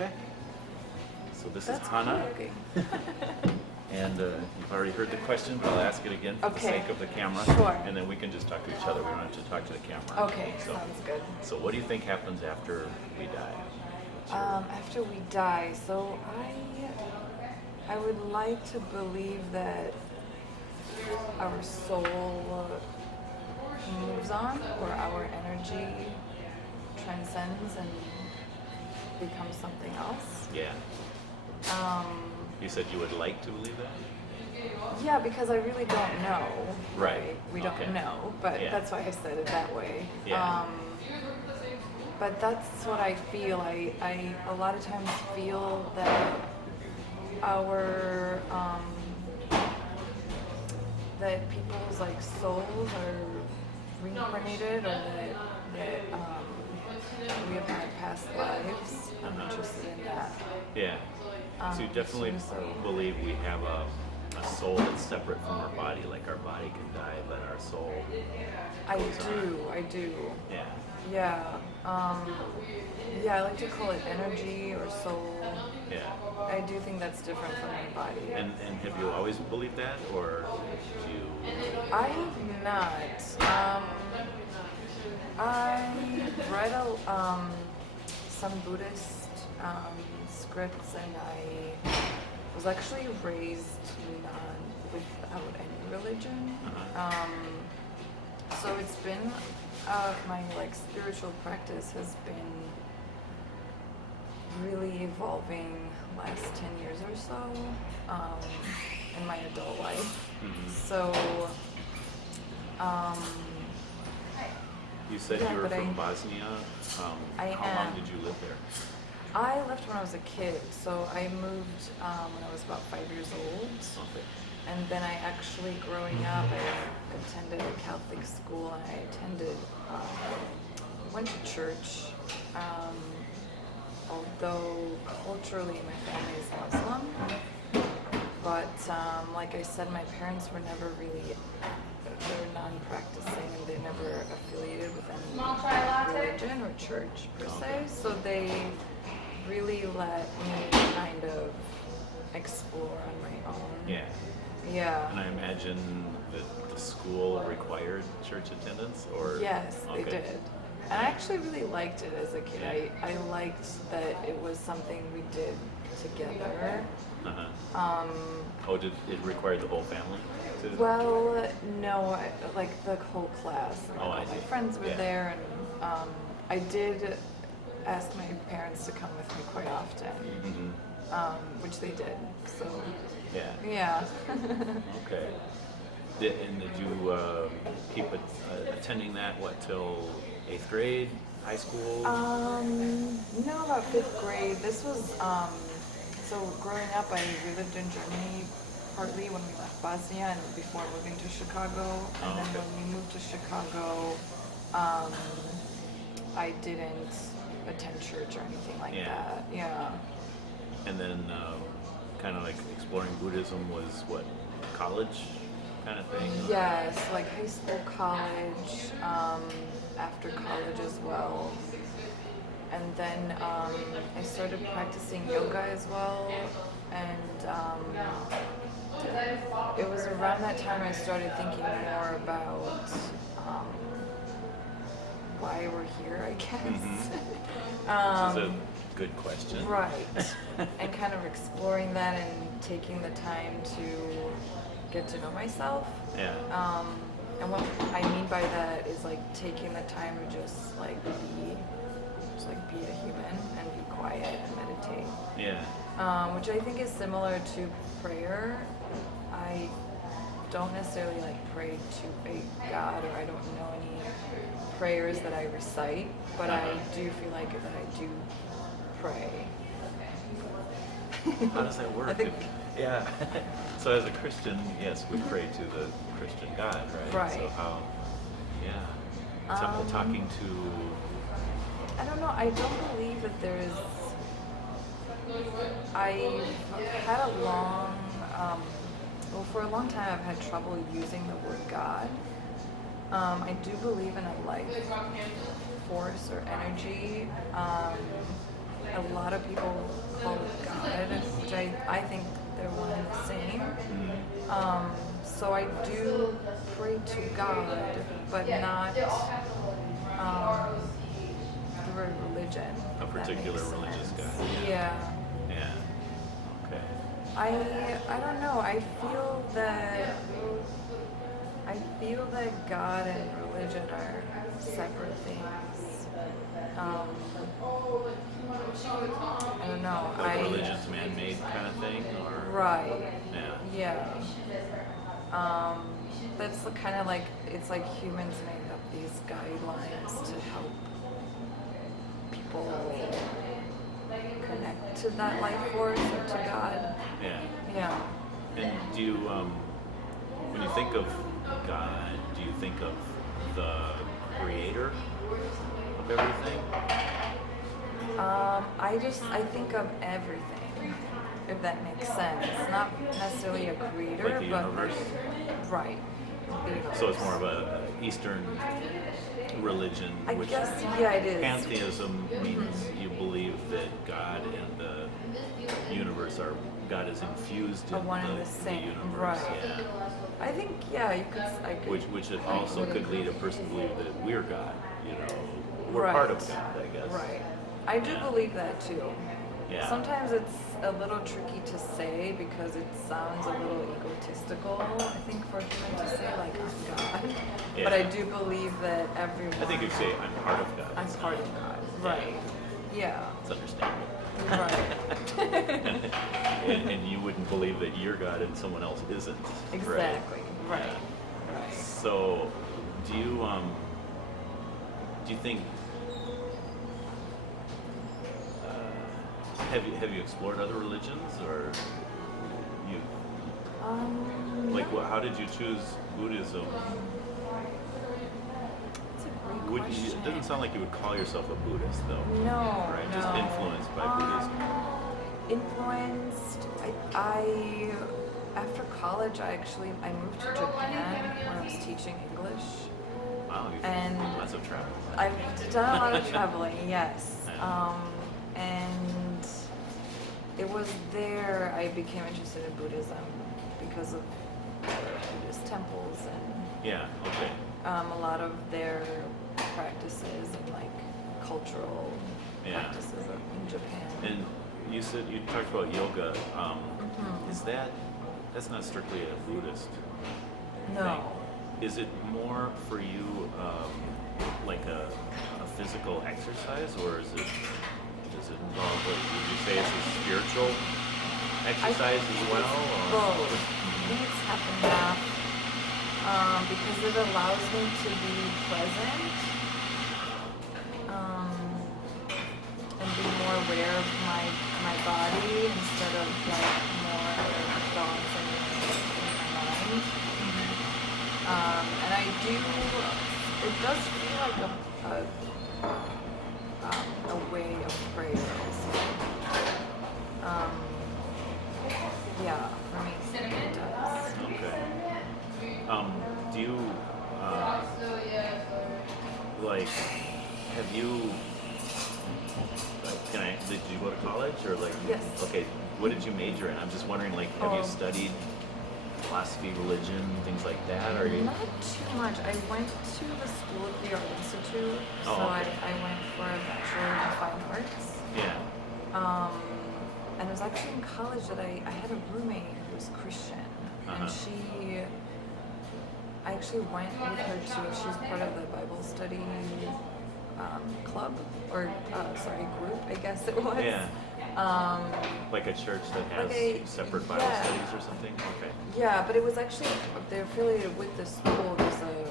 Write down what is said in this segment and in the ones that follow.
Okay. So this That's is Hana, cool. Okay. and you've already heard the question, but I'll ask it again for the Okay. sake of the camera. Sure. And then we can just talk to each other. We don't have to talk to the camera. Okay, So, sounds good. so what do you think happens after we die? What's your- After we die, so I would like to believe that our soul moves on, or our energy transcends and becomes something else. Yeah. You said you would like to believe that? Yeah, because I really don't know. Right. We don't Okay. know, but Yeah. that's why I said it that way. Yeah. But that's what I feel. I a lot of times feel that our that people's like souls are reincarnated, or that we have had past lives. I'm interested in that. Yeah. So you definitely so- believe we have a soul that's separate from our body, like our body can die, but our soul I goes on. do. Yeah. Yeah. Yeah, I like to call it energy or soul. Yeah. I do think that's different from my body. And have you always believed that, or do you? I have not. I read some Buddhist scripts, and I was actually raised without any religion. So it's been my spiritual practice has been really evolving last 10 years or so in my adult life. So You said Yeah, you were but from Bosnia. I How long am. did you live there? I left when I was a kid, so I moved when I was about 5 years old. Okay. And then I actually, growing up, I attended a Catholic school, and I went to church. Although culturally my family is Muslim, but like I said, my parents were never really, they were non-practicing, and they never affiliated with any religion or church per se, so they really let me kind of explore on my own. Yeah. Yeah. And I imagine that the school required church attendance, or? Yes, they Okay. did. And I actually really liked it as a kid. I liked that it was something we did together. Oh, did it require the whole family to? Well, no, like the whole class. And Oh, all I my see. friends were Yeah. there, and I did ask my parents to come with me quite often, which they did. So, Yeah. yeah. Okay. And did you keep attending that, till 8th grade, high school? No, about 5th grade. This was, so growing up, we lived in Germany partly when we left Bosnia and before moving to Chicago. And then when we moved to Chicago, I didn't attend church or anything like that. Yeah. And then kind of like exploring Buddhism was what, college kind of thing? Yes, like high school, college, after college as well. And then I started practicing yoga as well. And it was around that time I started thinking more about why we're here, I guess. Which is a good question. Right. And kind of exploring that and taking the time to get to know myself. Yeah. And what I mean by that is like taking the time to just be a human and be quiet and meditate. Yeah. Which I think is similar to prayer. I don't necessarily pray to a god, or I don't know any prayers that I recite, but I do feel like that I do pray. How does that work? I think- Yeah. So as a Christian, yes, we pray to the Christian God, right? Right. So how? Yeah. Talking to. I don't know. I don't believe that there's. I've had a long, for a long time I've had trouble using the word God. I do believe in a life force or energy, a lot of people call it God, which I think they're one and the same. So I do pray to God, but not through a religion. A if that particular makes religious sense. God. Yeah. Yeah. Okay. I don't know. I feel that God and religion are separate things. I don't know. Like religion's man-made kind of thing, or Right. yeah. Yeah. That's kind of like, it's like humans made up these guidelines to help people connect to that life force or to God. Yeah. Yeah. And do you, when you think of God, do you think of the creator of everything? I think of everything, if that makes sense. Not necessarily a creator, Like the but universe? right. The universe. So it's more of a Eastern religion, I which guess, yeah, it is. pantheism means you believe that God and the universe are, God is infused in One and the the same, universe. right. Yeah. I think, yeah, you could. I could Which it also could lead a person to believe that we're God, we're Right. part of God, I guess. Right. I do Yeah. believe that too. Yeah. Sometimes it's a little tricky to say because it sounds a little egotistical, I think, for a human to say, like, I'm God. Yeah. But I do believe that everyone... I think if you say, I'm part of God. I'm it's part not- of God. Right. Yeah. It's understandable. Right. and you wouldn't believe that you're God and someone else isn't. Exactly. Right. Yeah. Right. So, do you think have you explored other religions, or you like how did you choose Buddhism? That's a great Would question. you, it doesn't sound like you would call yourself a Buddhist, though. No, Right? no. Just influenced by Buddhism. Influenced. I after college, I moved to Japan when I was teaching English. Wow, you've And done lots of travel. I've done a lot of traveling, yes. Yeah. And it was there I became interested in Buddhism because of Buddhist temples and Yeah. Okay. a lot of their practices and like cultural Yeah. practices in Japan. And you said you talked about yoga. Mhm. Is that's not strictly a Buddhist No. thing? Is it more for you like a physical exercise, or does it involve, like, would you say it's a spiritual exercise as well? Or? Both. I think it's half and half because it allows me to be present and be more aware of my body instead of like more thoughts in my mind. And I do. It does feel like a way of prayer. Also. Yeah, for me it does. Okay. Do you like? Have you? Did you go to college, or like? Yes. Okay. What did you major in? I'm just wondering, like, have you studied philosophy, religion, things like that? Or you? Not too much. I went to the School of the Art Institute, so okay. I went for a Bachelor in Fine Arts. Yeah. And it was actually in college that I had a roommate who was Christian, and I actually went with her to, she was part of the Bible study club, or group, I guess it was. Yeah. Like a church that has separate Bible studies or something? Okay. Yeah, but it was actually, they're affiliated with the school. There's a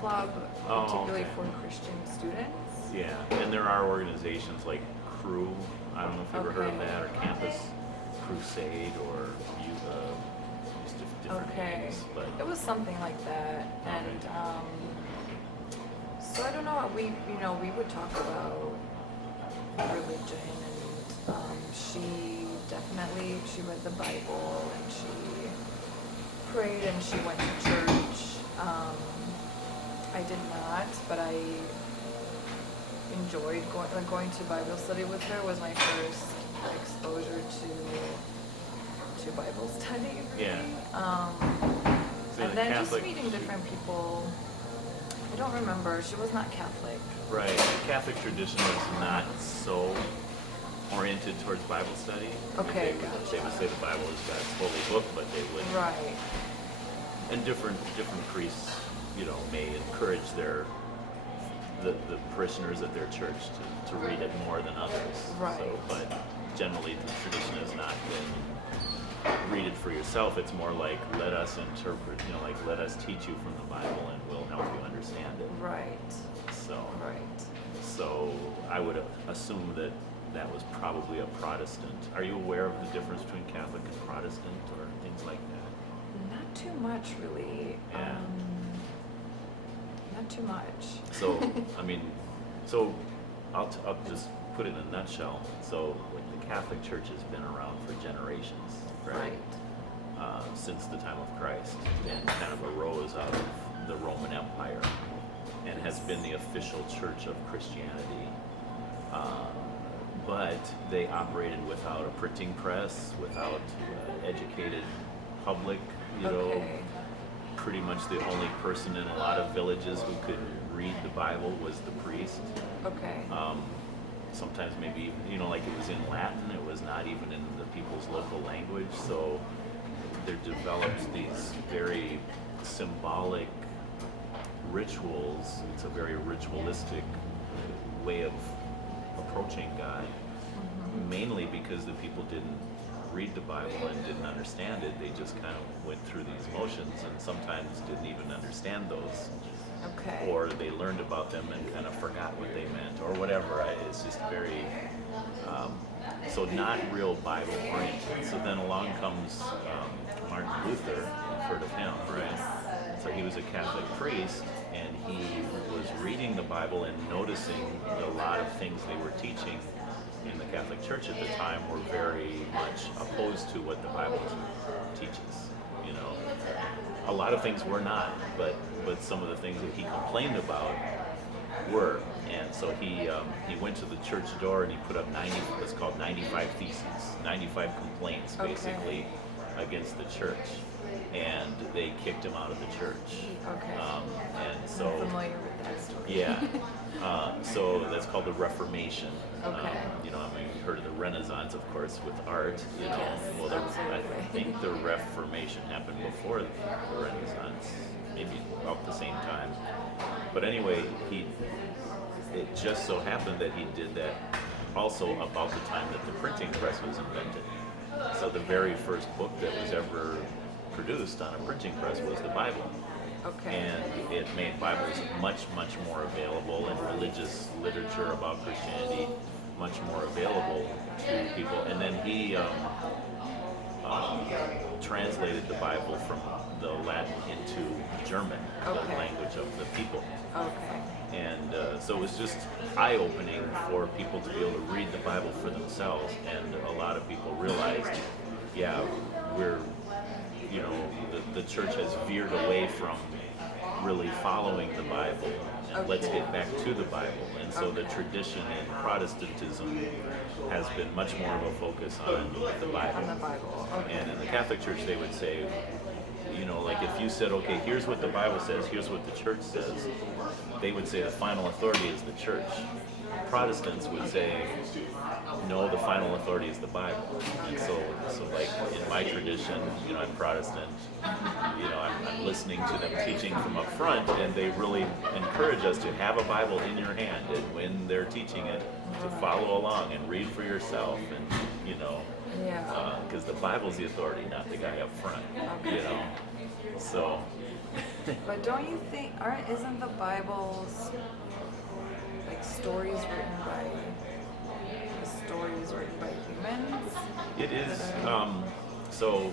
club, particularly for Christian students. Yeah, and there are organizations like Crew, I don't know if you've ever heard of that, or Campus Crusade, or just different names. But It was something like that, and so I don't know. We would talk about religion, and she read the Bible, and she prayed, and she went to church. I did not, but enjoyed going to Bible study with her was my first exposure to Bible study. Really. Yeah. So And the then Catholic, just meeting different people. I don't remember. She was not Catholic. right? The Catholic tradition is not so oriented towards Bible study. Okay, They gotcha. would say the Bible is God's holy book, but they would, Right. and different priests, may encourage the parishioners at their church to read it more than others. Right. So, but generally, the tradition has not been read it for yourself. It's more like, let us interpret, like, let us teach you from the Bible and we'll help you understand it. Right. So, Right. so I would assume that that was probably a Protestant. Are you aware of the difference between Catholic and Protestant or things like that? Not too much, really. Yeah. Not too much. So, I'll just put it in a nutshell. So, like, the Catholic Church has been around for generations, right? Since the time of Christ, and kind of arose out of the Roman Empire, and has been the official church of Christianity. But they operated without a printing press, without educated public, Okay. Pretty much the only person in a lot of villages who could read the Bible was the priest. Okay. Sometimes maybe even, like, it was in Latin, it was not even in the people's local language, so there developed these very symbolic rituals. It's a very ritualistic way of approaching God, mainly because the people didn't read the Bible and didn't understand it. They just kind of went through these motions and sometimes didn't even understand those. Okay. Or they learned about them and kind of forgot what they meant or whatever. It's just very, so not real Bible oriented. So then along comes Martin Luther. You've heard of him, right? So he was a Catholic priest, and he was reading the Bible and noticing that a lot of things they were teaching in the Catholic Church at the time were very much opposed to what the Bible teaches. A lot of things were not, but some of the things that he complained about were. And so he went to the church door and he put up what's called 95 theses, 95 complaints basically against the church, and they kicked him out of the church. Okay. And so I'm familiar with that story. yeah. So that's called the Reformation. Okay. You've heard of the Renaissance, of course, with art. Yes, Well, I absolutely. think the Reformation happened before the Renaissance, maybe about the same time. But anyway, it just so happened that he did that also about the time that the printing press was invented. So the very first book that was ever produced on a printing press was the Bible. Okay. And it made Bibles much, much more available, and religious literature about Christianity much more available to people. And then he translated the Bible from the Latin into German, the language of the people. Okay. And so it was just eye-opening for people to be able to read the Bible for themselves. And a lot of people realized, the church has veered away from really following the Bible, and let's get back to the Bible. And so the tradition in Protestantism has been much more of a focus on the Bible. On the Bible. Okay. And in the Catholic Church, they would say, like, if you said, okay, here's what the Bible says, here's what the church says, they would say the final authority is the church. Protestants would say, no, the final authority is the Bible. And so like in my tradition, I'm Protestant, I'm listening to them teaching from up front, and they really encourage us to have a Bible in your hand, and when they're teaching it, to follow along and read for yourself, and because the Bible's the authority, not the guy up front. So. But don't you think, isn't the Bible's stories written by humans? It is. So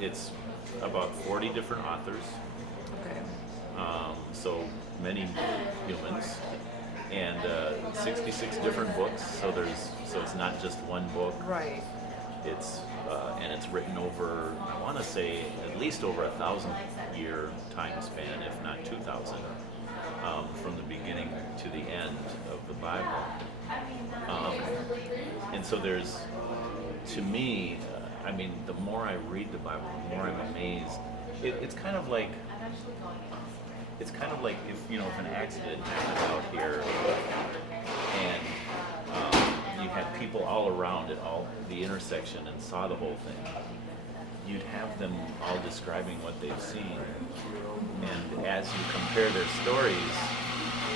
it's about 40 different authors. Okay. So many humans, and 66 different books. So it's not just one book. Right. It's and it's written over, I want to say, at least over 1,000-year time span, if not 2,000. from the beginning to the end of the Bible. Um, and so there's, to me, I mean, the more I read the Bible, the more I'm amazed. It's kind of like if if an accident happened out here, and you had people all around at all the intersection and saw the whole thing, you'd have them all describing what they've seen, and as you compare their stories,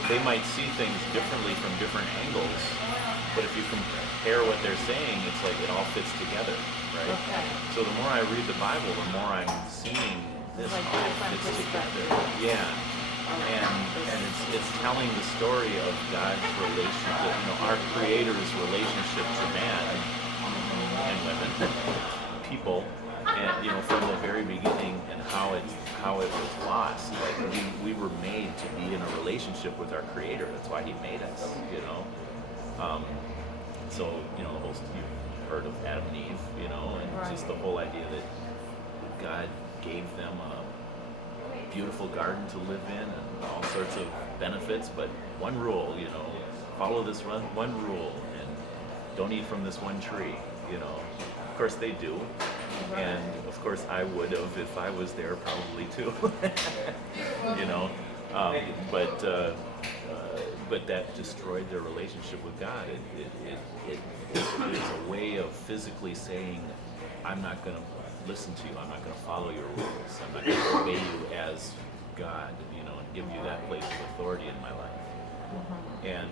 they might see things differently from different angles, but if you compare what they're saying, it's like it all fits together, right? Okay. So the more I read the Bible, the more I'm seeing this Like all different fits together. perspectives. Yeah. And it's telling the story of God's relationship, our Creator's relationship to man and women, people, and from the very beginning, and how it was lost. Like we were made to be in a relationship with our Creator. That's why He made us. So the whole, you've heard of Adam and Eve, and just the whole idea that God gave them a beautiful garden to live in and all sorts of benefits, but one rule, follow this one rule and don't eat from this one tree, Of course they do, and of course I would have if I was there, probably too, but that destroyed their relationship with God. It is a way of physically saying, I'm not going to listen to you. I'm not going to follow your rules. I'm not going to obey you as God, and give you that place of authority in my life. And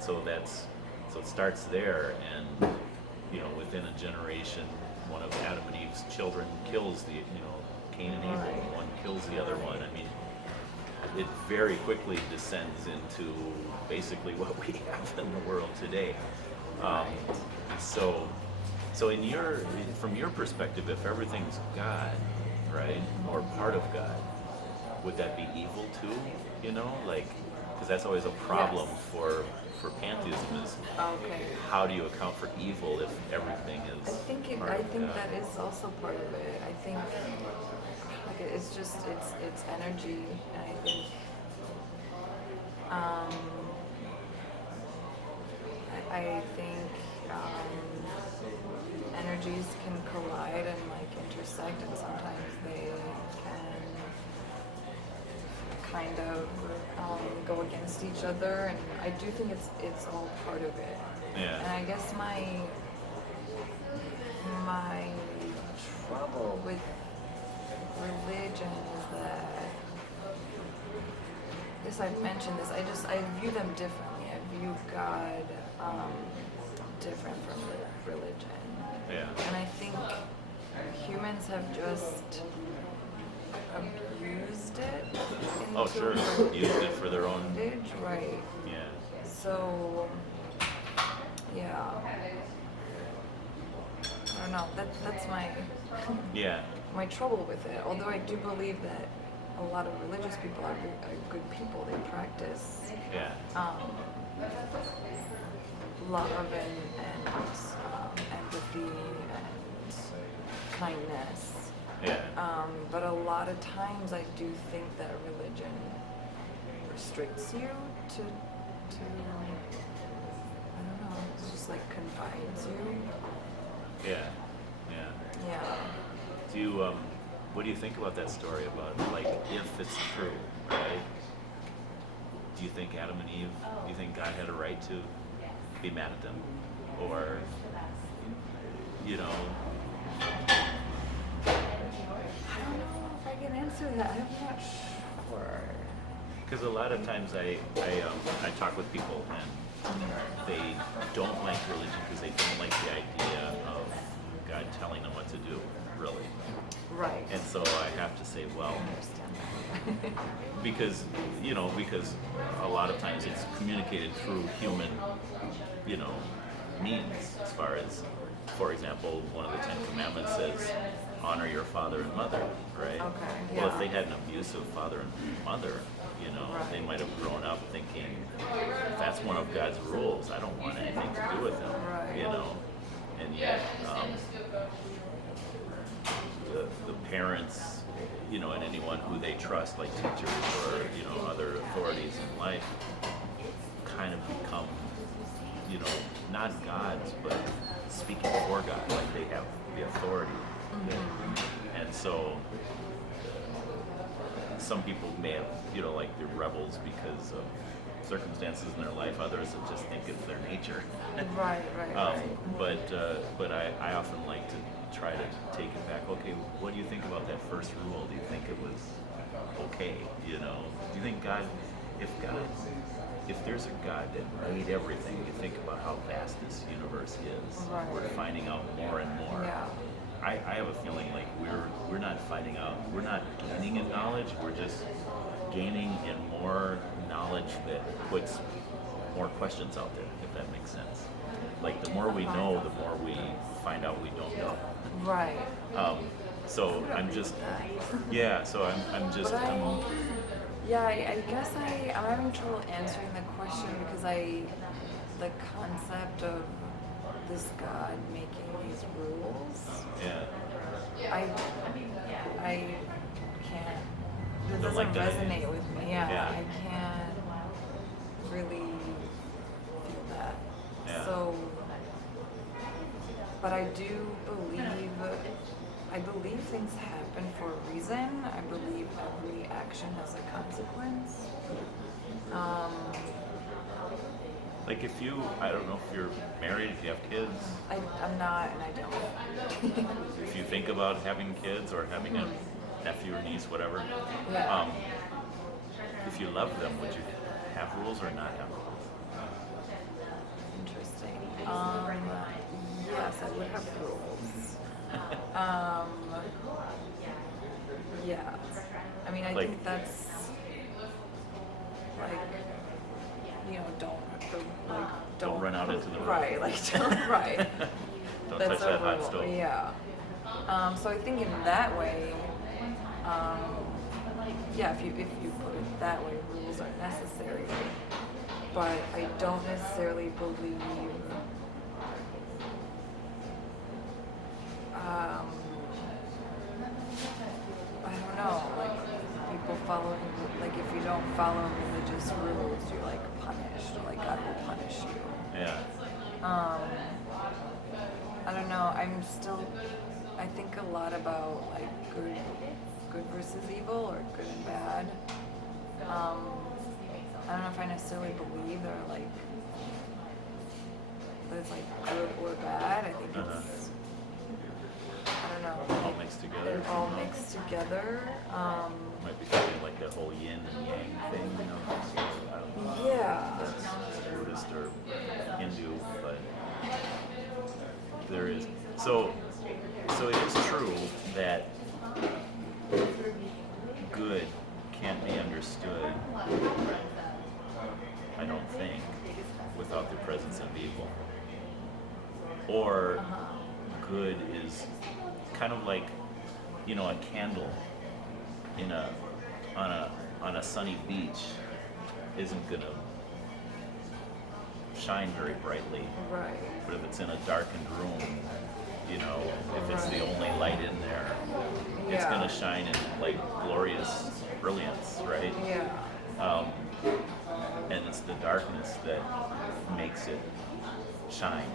so it starts there, and within a generation, one of Adam and Eve's children kills Cain and Abel. One kills the other one. I mean, it very quickly descends into basically what we have in the world today. So from your perspective, if everything's God, right, or part of God, would that be evil too? Because that's always a problem for pantheism is, how do you account for evil if everything is I think that is also part of it. I think it's just it's energy, and I think I think energies can collide and intersect, and sometimes they can kind of go against each other, and I do think it's all part of it. Yeah. And I guess my trouble with religion is that, I guess I've mentioned this, I view them differently. I view God different from religion. Yeah. And I think humans have just abused it. Oh, sure. Used it for their own. Advantage, right. Yeah. So, yeah. I don't know. That's my my trouble with it. Although I do believe that a lot of religious people are good people. They practice love and empathy and kindness. Yeah. But a lot of times I do think that religion restricts you to I don't know, it's just confines you. Yeah. Yeah. Do you what do you think about that story about if it's true, right? Do you think Adam and Eve? Do you think God had a right to be mad at them, or I don't know if I can answer that. I'm not sure. Because a lot of times I talk with people and they don't like religion because they don't like the idea of God telling them what to do, really. Right. And so I have to say, well, because a lot of times it's communicated through human, means, as far as, for example, one of the 10 Commandments says, honor your father and mother, right? Okay. Well, if they had an abusive father and mother, they might have grown up thinking, that's one of God's rules, I don't want anything to do with him, and yet the parents, and anyone who they trust, like teachers or other authorities in life, kind of become not gods, but speaking for God, like they have the authority. And so some people may have, like they're rebels because of circumstances in their life. Others that just think it's their nature. Right. But I often like to try to take it back. Okay, what do you think about that first rule? Do you think it was okay? Do you think if there's a God that made everything, you think about how vast this universe is. Right. We're finding out more and more. Yeah. I have a feeling like we're not finding out, we're not gaining in knowledge, we're just gaining in more knowledge that puts more questions out there, if that makes sense. Like the more we know, the more we find out we don't know. Right. So I'm just, I guess I'm having trouble answering the question because the concept of this God making these rules, I can't, it doesn't resonate with me. I can't really feel that. So, but I believe things happen for a reason. I believe every action has a consequence. Like I don't know if you're married, if you have kids. I'm not, and I don't. If you think about having kids or having a nephew or niece, whatever, if you love them, would you have rules or not have rules? Interesting. Yes, I would have rules. Yeah. I mean, I think that's like, don't run out into the road. Right, right. Don't That's touch that a hot rule. stove. Yeah. So I think in that way, if you put it that way, rules are necessary. But I don't necessarily believe. I don't know. Like people following, like if you don't follow religious rules, you're like punished, or like God will punish you. Yeah. I don't know. I think a lot about like good versus evil or good and bad. I don't know if I necessarily believe there are like that it's like good or bad. I think it's I don't know. All mixed together. It all mixed together. Might be something like the whole yin and yang thing, I don't know. Yeah. That's Buddhist or Hindu, but there is. So it is true that good can't be understood, I don't think, without the presence of evil. Or good is kind of like, a candle on a sunny beach isn't gonna shine very brightly. Right. But if it's in a darkened room, if it's the only light in there, it's gonna shine in like glorious brilliance, right? Yeah. And it's the darkness that makes it shine,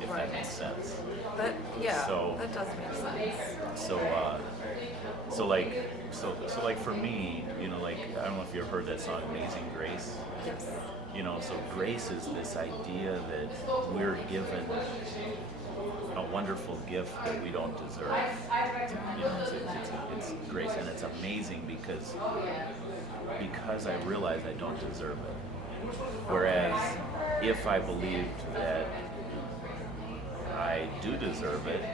if that makes sense. That does make sense. So like for me, like I don't know if you ever heard that song "Amazing Grace." Yes. So grace is this idea that we're given a wonderful gift that we don't deserve. It's grace, and it's amazing because I realize I don't deserve it. Whereas if I believed that I do deserve it,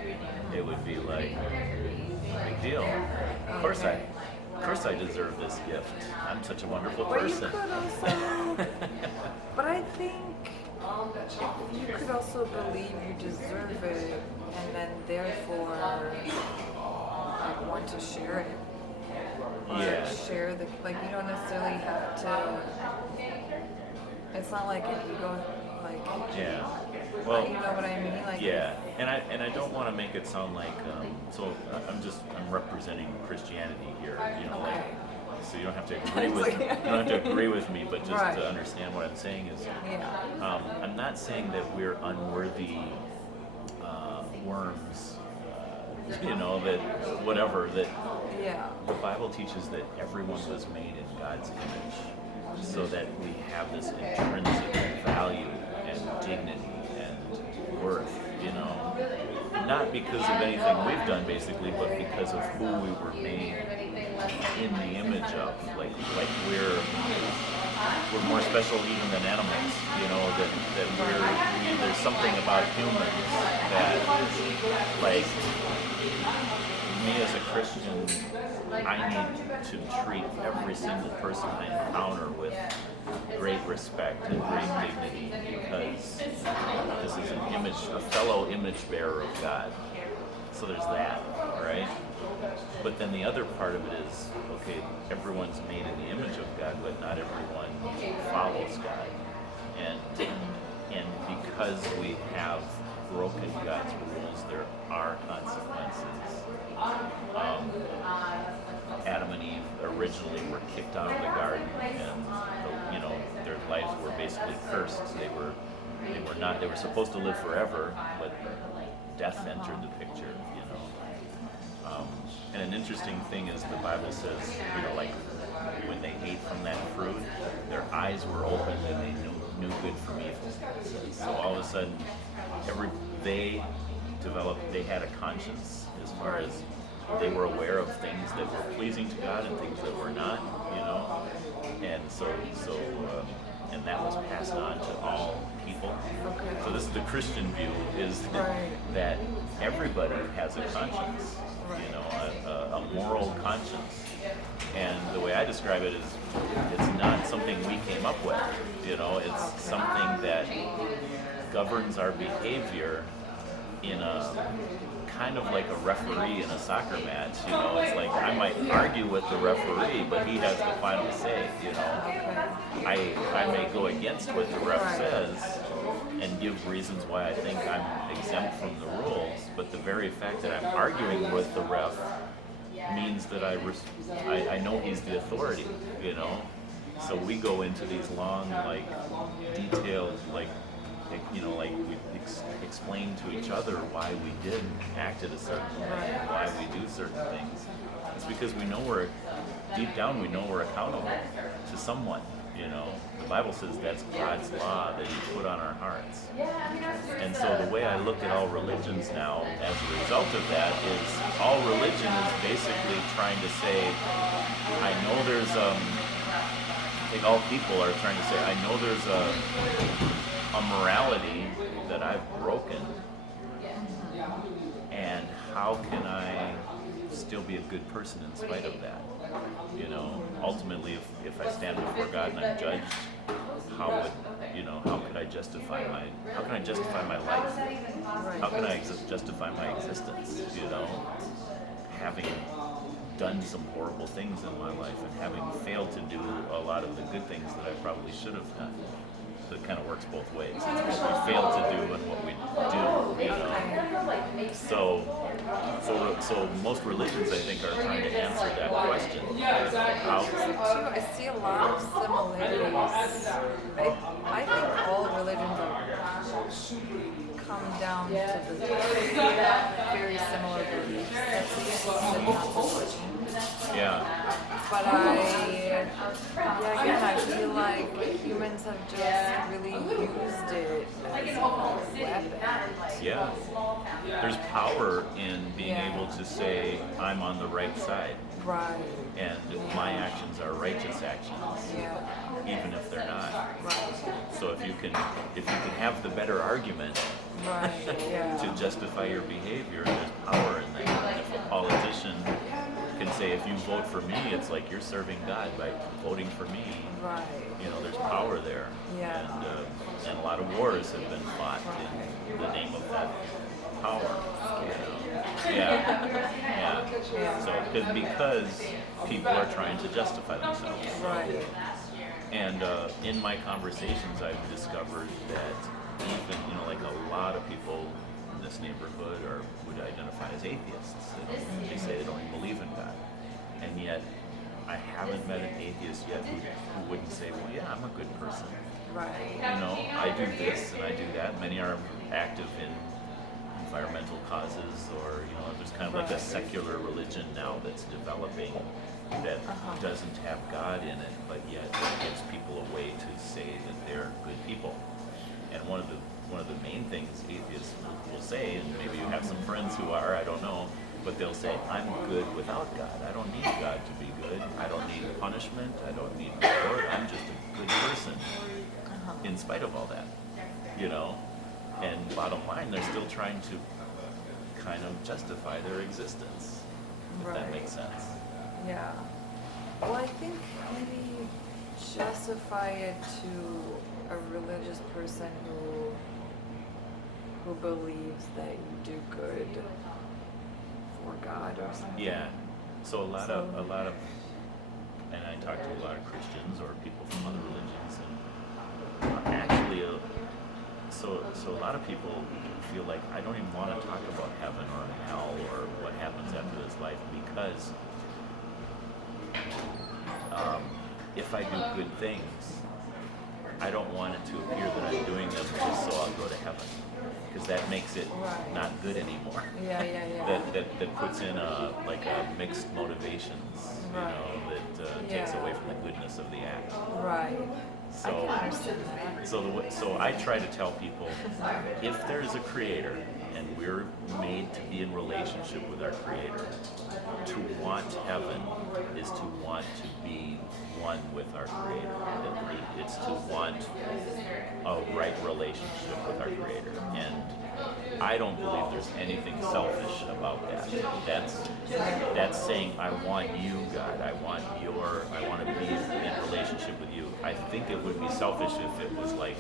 it would be like, big deal. Of course I deserve this gift. I'm such a wonderful person. But you could also, but I think you could also believe you deserve it, and then therefore want to share it. Or share the, like you don't necessarily have to. It's not like an ego, like. Yeah. Well. You know what I mean? Like. Yeah. And I don't want to make it sound like I'm representing Christianity here, like, so you don't have to agree with you don't have to agree with me, but just Right. to understand what I'm saying is, Yeah. I'm not saying that we're unworthy worms, that whatever that. Yeah. The Bible teaches that everyone was made in God's image, so that we have this intrinsic value and dignity and worth, not because of anything we've done basically, but because of who we were made in the image of. Like we're more special even than animals, that there's something about humans that, like, me as a Christian, I need to treat every single person I encounter with great respect and great dignity, because this is a fellow image bearer of God. So there's that, right? But then the other part of it is, okay, everyone's made in the image of God, but not everyone follows God. And because we have broken God's rules, there are consequences. Adam and Eve originally were kicked out of the garden, and their lives were basically cursed. They were supposed to live forever, but death entered the picture. And an interesting thing is the Bible says, like when they ate from that fruit, their eyes were opened and they knew good from evil. So all of a sudden, they had a conscience as far as they were aware of things that were pleasing to God and things that were not, and and that was passed on to all people. So this is the Christian view, is that everybody has a conscience, a moral conscience. And the way I describe it is, it's not something we came up with, it's something that governs our behavior in a kind of like a referee in a soccer match. It's like I might argue with the referee, but he has the final say. I may go against what the ref says and give reasons why I think I'm exempt from the rules, but the very fact that I'm arguing with the ref means that I know he's the authority. So we go into these long, like, detailed, like we explain to each other why we did act at a certain way, and why we do certain things. It's because we know deep down we know we're accountable to someone. The Bible says that's God's law that He put on our hearts. And so the way I look at all religions now, as a result of that, is all religion is basically trying to say, I know there's like all people are trying to say, I know there's a morality that I've broken, and how can I still be a good person in spite of that? Ultimately, if I stand before God and I'm judged, how can I justify my life? How can I justify my existence? Having done some horrible things in my life and having failed to do a lot of the good things that I probably should have done. So it kind of works both ways. It's what we fail to do and what we do. So most religions, I think, are trying to answer that question. I see a lot of similarities. I think all religions come down to the very similar beliefs that they not to question. Yeah. But again, I feel like humans have just really used it as a weapon. Yeah. There's power in being able to say, I'm on the right side. Right. And my actions are righteous actions. Yeah. Even if they're not. Right. So if you can have the better argument to justify your behavior, there's power in that. If a politician can say, if you vote for me, it's like you're serving God by voting for me. Right. There's power there. Yeah. And a lot of wars have been fought in the name of that power. Yeah. So because people are trying to justify themselves. Right. And in my conversations, I've discovered that even, like a lot of people this neighborhood would identify as atheists. They say they don't even believe in God. And yet, I haven't met an atheist yet who wouldn't say, well, yeah, I'm a good person. Right. You know, I do this and I do that. Many are active in environmental causes, or, you know, there's kind of like a secular religion now that's developing that doesn't have God in it, but yet gives people a way to say that they're good people. And one of the main things atheists will say, and maybe you have some friends who are, I don't know, but they'll say, I'm good without God. I don't need God to be good. I don't need punishment. I don't need reward. I'm just a good person in spite of all that, you know? And bottom line, they're still trying to kind of justify their existence, if that makes sense. Yeah. Well, I think maybe justify it to a religious person who believes that you do good for God or something. Yeah. So a lot of, and I talk to a lot of Christians or people from other religions, and actually, so a lot of people feel like I don't even want to talk about heaven or hell or what happens after this life, because if I do good things, I don't want it to appear that I'm doing them just so I'll go to heaven, because that makes it not good anymore. Yeah. that puts in like mixed motivations, you know, that takes away from the goodness of the act. Right. So, I can understand that. so I try to tell people, if there's a creator and we're made to be in relationship with our creator, to want heaven is to want to be one with our creator. It's to want a right relationship with our creator. And I don't believe there's anything selfish about that. That's saying, I want you, God. I want to be in relationship with you. I think it would be selfish if it was like,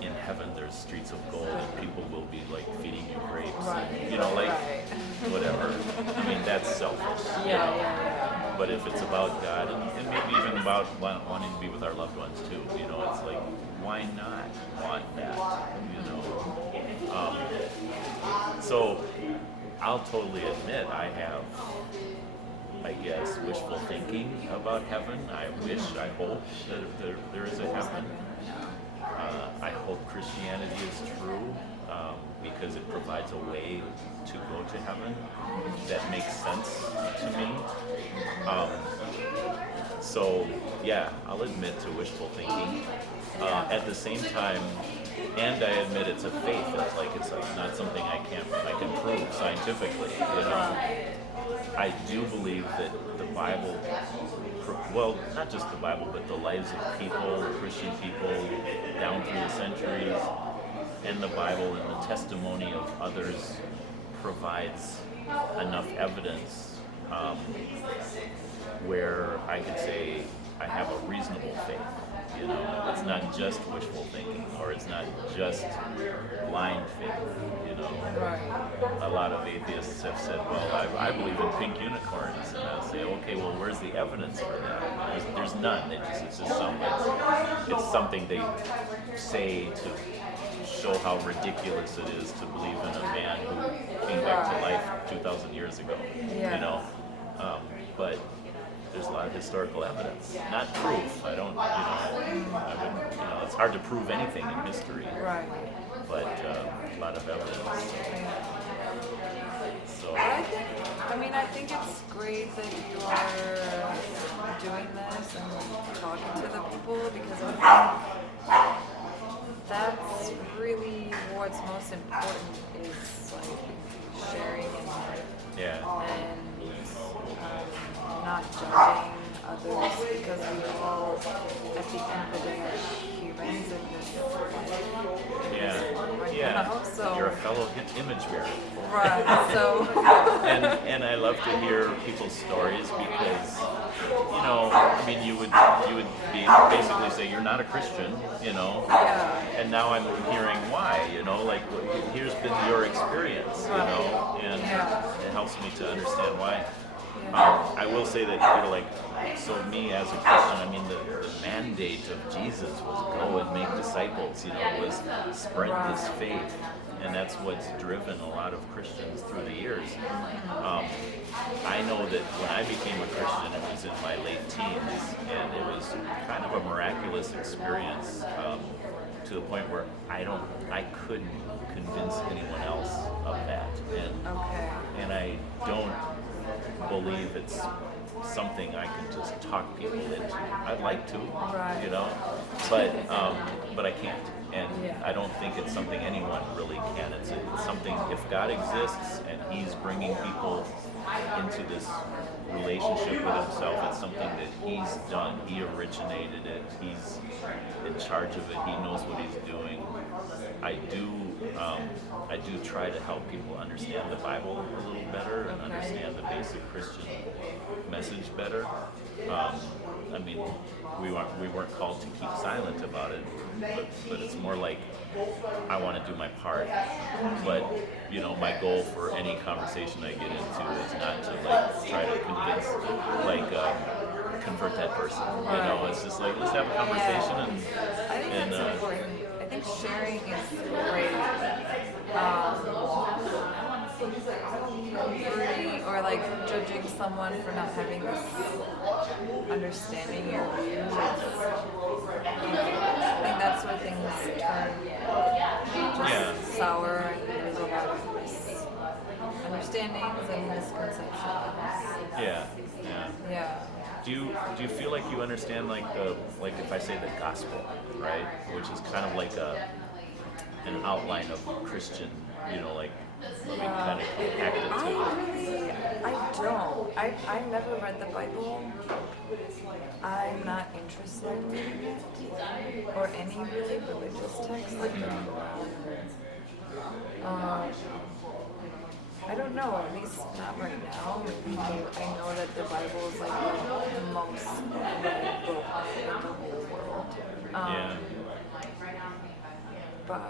in heaven there's streets of gold and people will be like feeding you grapes. And, you know, like whatever. I mean, that's selfish. Yeah. But if it's about God, and maybe even about wanting to be with our loved ones too, you know, it's like, why not want that? You know. So I'll totally admit I have, I guess, wishful thinking about heaven. I hope that there is a heaven. I hope Christianity is true, because it provides a way to go to heaven that makes sense to me. So yeah, I'll admit to wishful thinking. At the same time, and I admit it's a faith. It's not something I can prove scientifically. You know, I do believe that the Bible, well, not just the Bible, but the lives of people, Christian people, down through the centuries, and the Bible and the testimony of others provides enough evidence where I can say I have a reasonable faith. You know, it's not just wishful thinking, or it's not just blind faith. You know, a lot of atheists have said, "Well, I believe in pink unicorns," and I'll say, "Okay, well, where's the evidence for that?" There's none. It's something they say to show how ridiculous it is to believe in a man who came back to life 2,000 years ago. You know, but there's a lot of historical evidence, not proof. I don't, it's hard to prove anything in history, but a lot of evidence. So I think it's great that you are doing this and talking to the people, because I think that's really what's most important, is like sharing and not judging others, because we're all, at the end of the day, are humans in this life. Now, so. You're a fellow image bearer. Right, so. and I love to hear people's stories, because, you know, I mean, you would basically say you're not a Christian, you know, and now I'm hearing why, you know, like, here's been your experience, you know, and it helps me to understand why. I will say that, like, so me as a Christian, I mean, the mandate of Jesus was go and make disciples, was spread this faith. And that's what's driven a lot of Christians through the years. I know that when I became a Christian, it was in my late teens, and it was kind of a miraculous experience to the point where I couldn't convince anyone else of that. And I don't believe it's something I can just talk people into. I'd like to, but I can't. And I don't think it's something anyone really can. It's something, if God exists and He's bringing people into this relationship with Himself, it's something that He's done. He originated it. He's in charge of it. He knows what He's doing. I do try to help people understand the Bible a little better and understand the basic Christian message better. I mean, we weren't called to keep silent about it, but it's more like I want to do my part. But my goal for any conversation I get into is not to try to convert that person. It's just like, let's have a conversation I think that's important. I think sharing is great. Converting or judging someone for not having this understanding your views. I think that's where things turn just sour, and there's a lot of misunderstandings and misconceptions. Yeah. Do you feel like you understand if I say the gospel, right, which is kind of like an outline of Christian, let me kind of connect it to. I don't. I've never read the Bible. I'm not interested in reading it or any really religious text like that. I don't know, at least not right now. I know that the Bible is the most read book in the whole world. But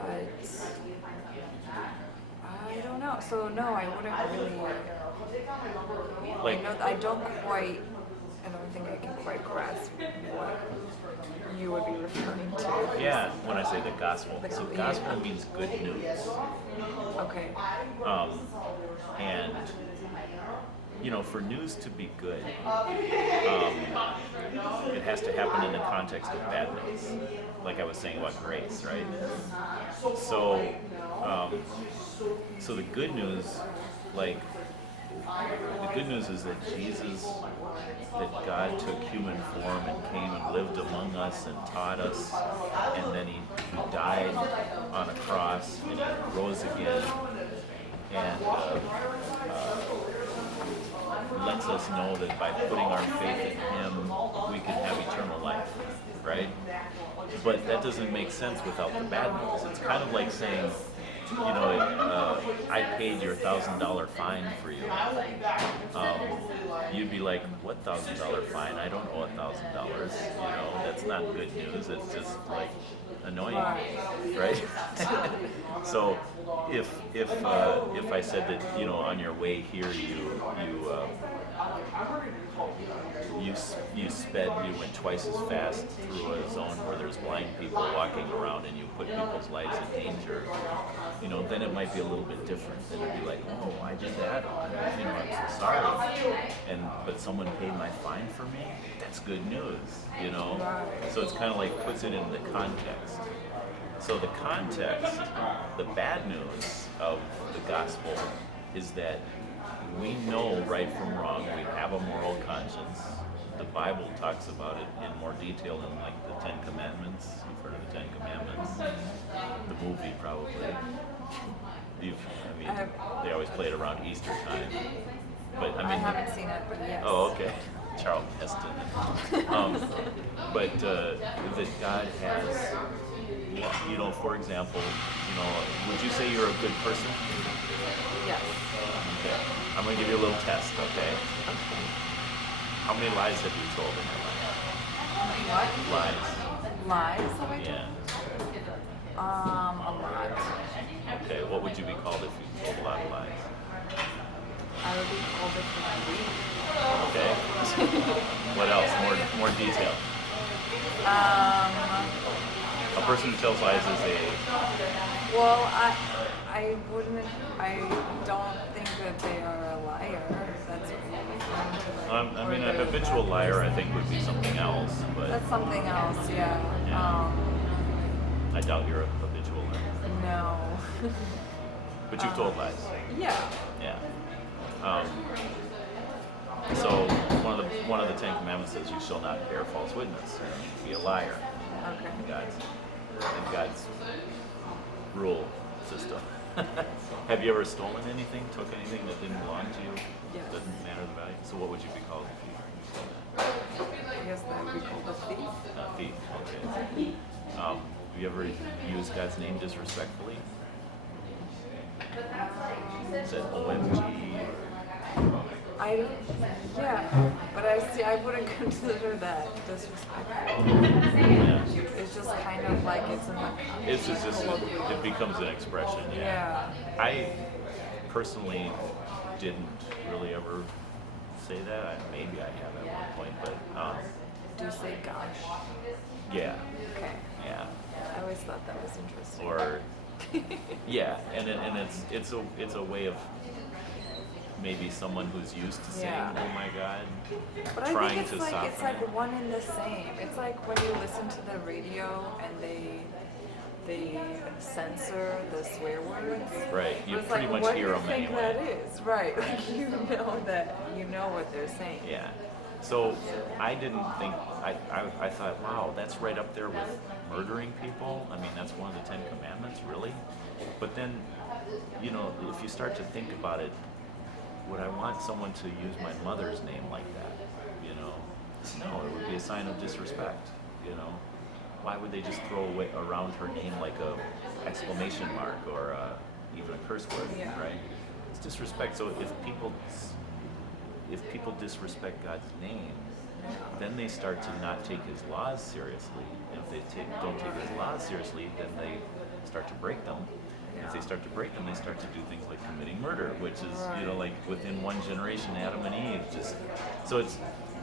I don't know. So no, I wouldn't really. I don't think I can quite grasp what you would be referring to. Yeah, when I say the gospel. So gospel means good news. Okay. And for news to be good, it has to happen in the context of bad news. Like I was saying about grace, right? So the good news, the good news is that that God took human form and came and lived among us and taught us, and then he died on a cross and he rose again, and lets us know that by putting our faith in Him, we can have eternal life, right? But that doesn't make sense without the bad news. It's kind of like saying, I paid your $1,000 fine for you. You'd be like, what $1,000 fine? I don't owe $1,000. That's not good news. It's just annoying, right? So if I said that on your way here you went twice as fast through a zone where there's blind people walking around and you put people's lives in danger, then it might be a little bit different. Then it'd be like, oh, I did that, I'm so sorry. But someone paid my fine for me? That's good news, So it's kind of puts it in the context. So the context, the bad news of the gospel is that we know right from wrong. We have a moral conscience. The Bible talks about it in more detail in the Ten Commandments. You've heard of the Ten Commandments? The movie, probably. They always play it around Easter time. But I haven't seen it, but yes. Oh, okay. Charles Heston. But that God has, for example, would you say you're a good person? Yes. Okay. I'm going to give you a little test, okay? How many lies have you told in your life? What? Lies. Lies have I told? Yeah. A lot. Okay, what would you be called if you told a lot of lies? I would be called a complete. More detail. Um, A person who tells lies is a. well, I don't think that they are a liar. That's what I mean, a habitual liar, I think, would be something else, but that's something else, yeah. Yeah. I doubt you're a habitual liar. No. But you've told lies. Yeah. Yeah. So one of the Ten Commandments says you shall not bear false witness. Be a liar. Okay. In God's rule system. Have you ever stolen anything? Took anything that didn't belong to you? Yes. Doesn't matter the value. So what would you be called if you stole that? I guess that would be called a thief. Thief. Okay. Have you ever used God's name disrespectfully? Said OMG. I wouldn't consider that disrespectful. Yeah. It's just kind of like it's in the It's just it becomes an expression. Yeah. I personally didn't really ever say that. Maybe I have at one point, but Do you say gosh? yeah, Okay. yeah. I always thought that was interesting. Or yeah, and it's a way of maybe someone who's used to saying Yeah. "Oh my God," But I trying think to it's soften like it. one and the same. It's like when you listen to the radio and they censor the swear words. Right, you It's pretty like, much hear them what do you think anyway. that is? Right, like you know what they're saying. Yeah. So I didn't think I thought, wow, that's right up there with murdering people. I mean, that's one of the Ten Commandments, really. But then, if you start to think about it, would I want someone to use my mother's name like that? No, it would be a sign of disrespect. Why would they just throw away around her name like a exclamation mark or even a curse word, Yeah. right? It's disrespect. So if people disrespect God's name, then they start to not take His laws seriously. And if they don't take His laws seriously, then they start to break them. If they start to break them, they start to do things like committing murder, which is, like within one generation, Adam and Eve. So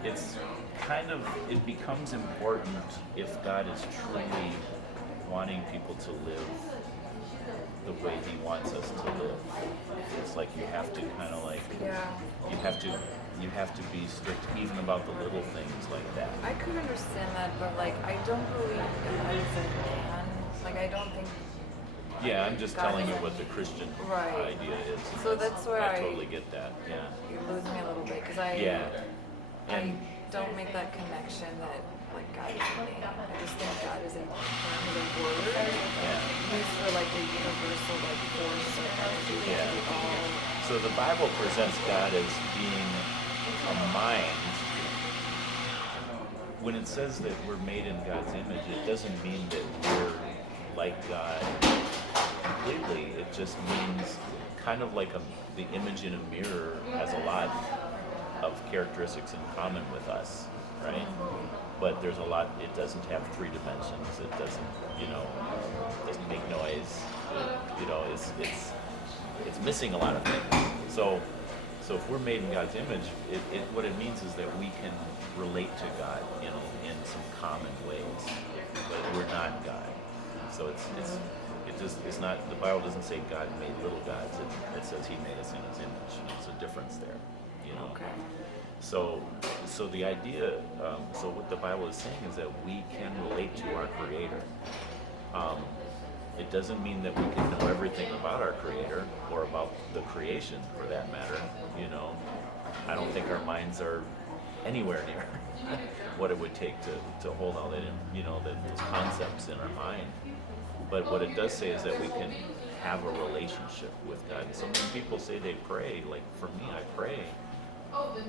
it's kind of, it becomes important if God is truly wanting people to live the way He wants us to live. It's like you have to kind of like, you have to be strict even about the little things like that. I could understand that, but like I don't believe God is a man. Like I don't think. Yeah, I'm just God telling you is a- what the Christian Right. idea is. and So that's where I totally get that. Yeah. You lose me a little bit because Yeah. I And don't make that connection that like God is a man. I just think God is a term, is a word used for like a universal like force or energy that we all. so the Bible presents God as being a mind. When it says that we're made in God's image, it doesn't mean that we're like God completely. It just means kind of like the image in a mirror has a lot of characteristics in common with us, right? But there's a lot, it doesn't have 3 dimensions. It doesn't, doesn't make noise. It's missing a lot of things. So if we're made in God's image, what it means is that we can relate to God, in some common ways, but we're not God. So it's not, the Bible doesn't say God made little gods. It says He made us in His image. There's a difference there, Okay. So the idea, so what the Bible is saying is that we can relate to our Creator. It doesn't mean that we can know everything about our Creator or about the creation, for that matter. I don't think our minds are anywhere near what it would take to hold all that in, those concepts in our mind. But what it does say is that we can have a relationship with God. And so when people say they pray, like for me, I pray.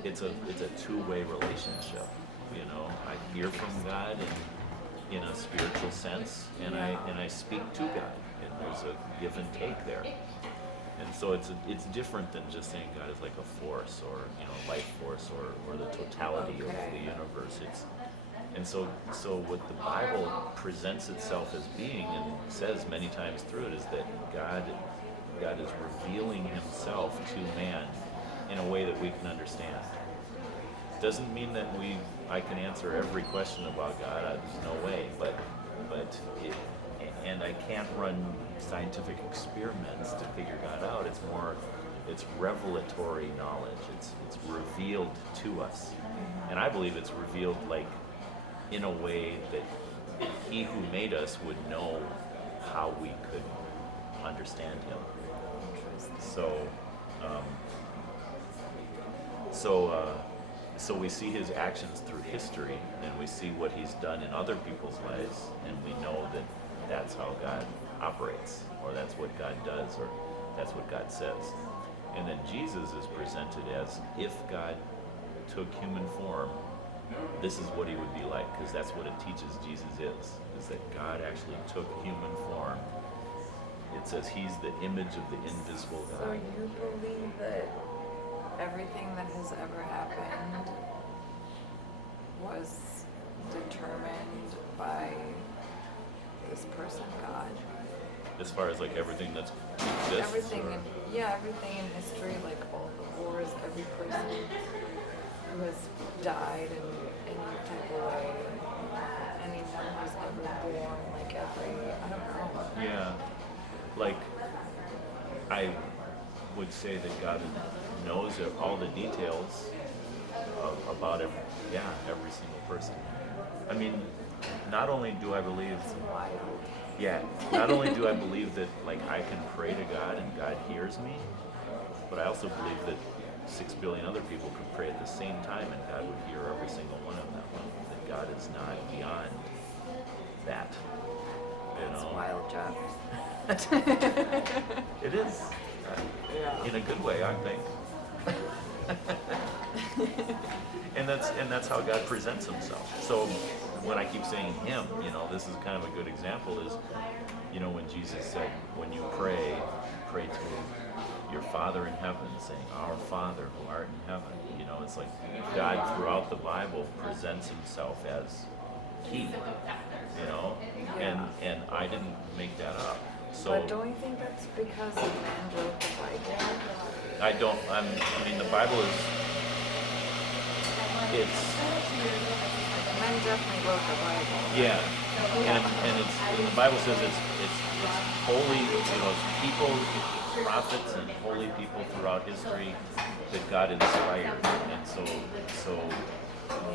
It's a two-way relationship. I hear from God in a spiritual sense, and I speak to God, and there's a give and take there. And so it's different than just saying God is like a force or life force or the totality of the universe. So what the Bible presents itself as being and says many times through it is that God is revealing Himself to man in a way that we can understand. Doesn't mean that I can answer every question about God. There's no way, but it, and I can't run scientific experiments to figure God out. It's revelatory knowledge. It's revealed to us, and I believe it's revealed like in a way that He who made us would know how we could understand Him. So we see His actions through history, and we see what He's done in other people's lives, and we know that that's how God operates, or that's what God does, or that's what God says. And then Jesus is presented as if God took human form, this is what He would be like, because that's what it teaches Jesus is that God actually took human form. It says He's the image of the invisible God. So you believe that everything that has ever happened was determined by this person, God? As far as like everything that's exists? Everything everything in history, like all the wars, every person who has died in any type of way, anyone who's ever born, like I don't know. Yeah. Like, I would say that God knows all the details about every single person. I mean, not only do I believe, It's wild. not only do I believe that like I can pray to God and God hears me, but I also believe that 6 billion other people could pray at the same time and God would hear every single one of them. That God is not beyond that. You know? It's wild, Jeff. It is. In a good way, I think. and that's how God presents Himself. So when I keep saying Him, this is kind of a good example. Is when Jesus said, when you pray to your Father in heaven, saying, "Our Father who art in heaven." It's like God throughout the Bible presents Himself as He. And I didn't make that up. So, but don't you think that's because man wrote the Bible? I mean, the Bible is, Men definitely wrote the Bible. yeah. And the Bible says it's holy, it's people, prophets and holy people throughout history that God inspired. And so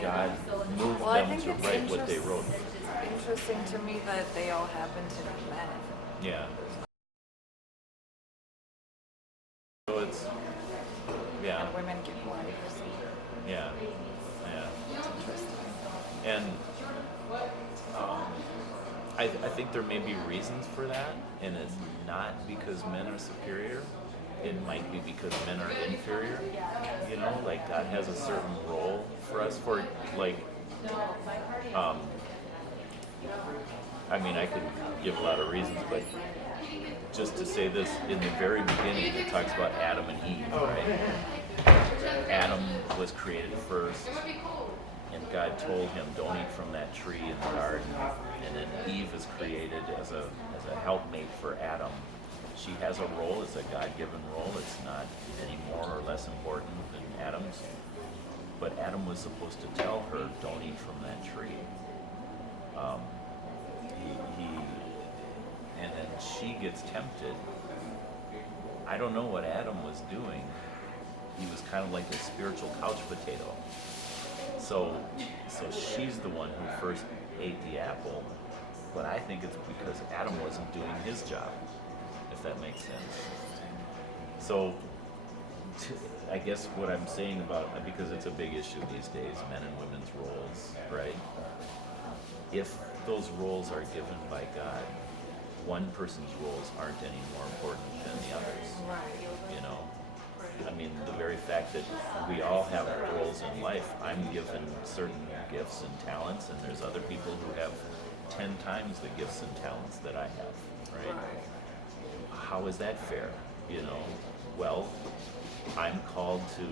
God moved them to write what they wrote. It's interesting to me that they all happen to be men. Yeah. So it's, And women give lives. Yeah. It's interesting. And I think there may be reasons for that, and it's not because men are superior. It might be because men are inferior. Like God has a certain role for us. For like, I mean, I could give a lot of reasons, but just to say this, in the very beginning, it talks about Adam and Eve, right? Adam was created first, and God told him, "Don't eat from that tree in the garden." And then Eve is created as a helpmate for Adam. She has a role, it's a God-given role. It's not any more or less important than Adam's. But Adam was supposed to tell her, "Don't eat from that tree." And then she gets tempted. I don't know what Adam was doing. He was kind of like a spiritual couch potato. So she's the one who first ate the apple, but I think it's because Adam wasn't doing his job, if that makes sense. So I guess what I'm saying about, because it's a big issue these days, men and women's roles, right? If those roles are given by God, one person's roles aren't any more important than the others. Right. I mean, the very fact that we all have roles in life, I'm given certain gifts and talents, and there's other people who have 10 times the gifts and talents that I have, right? How is that fair? Well, I'm called to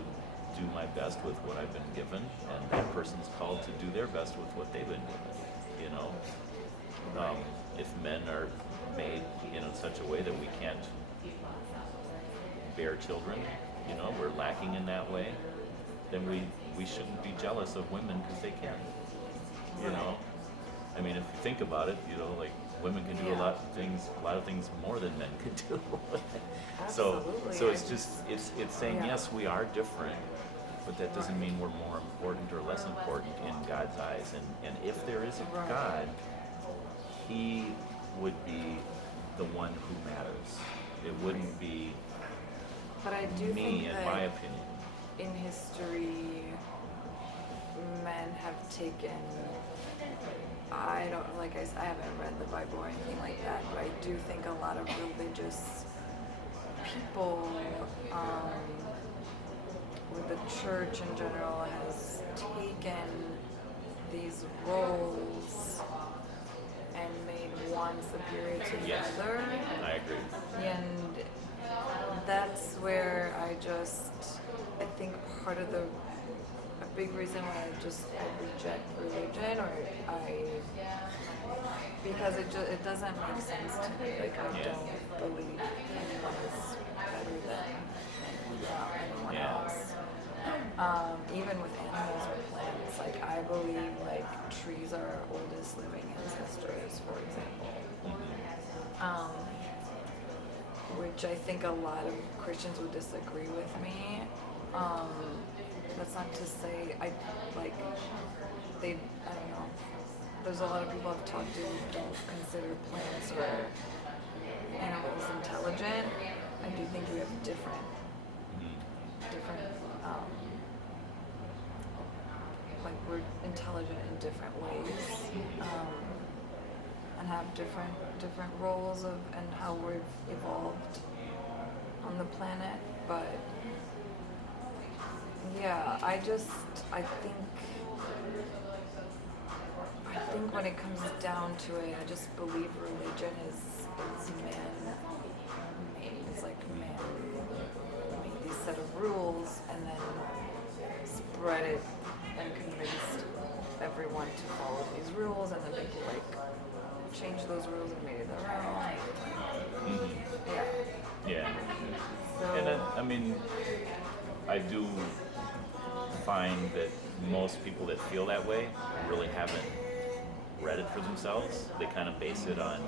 do my best with what I've been given, and that person's called to do their best with what they've been given. If men are made in such a way that we can't bear children, we're lacking in that way. then we shouldn't be jealous of women because they can. You know, I mean, if you think about it, you know, like women can do a lot of things more than men can do. so Absolutely. it's just it's saying yes, we are different, but that doesn't mean we're more important or less important in God's eyes. And if there is a God, He would be the one who matters. It wouldn't be But I do me, think in that my opinion. in history, men have taken. I don't like I haven't read the Bible or anything like that, but I do think a lot of religious people, with the church in general, has taken these roles and made one superior to the Yes, other. I agree. And that's where I think part of a big reason why I reject religion, because it doesn't make sense to me. Like, I don't believe anyone is better than anyone else. Even with animals or plants, like I believe like trees are our oldest living ancestors, for example. Which I think a lot of Christians would disagree with me. That's not to say I don't know. There's a lot of people I've talked to who don't consider plants or animals intelligent. I do think we have different, like we're intelligent in different ways, and have different roles and how we've evolved on the planet. But yeah, I think when it comes down to it, I just believe religion is man-made. It's like man made these set of rules and then spread it and convinced everyone to follow these rules, and then people like changed those rules and made it their own. Yeah. So, And I mean, I do find that most people that feel that way really haven't read it for themselves. They kind of base it on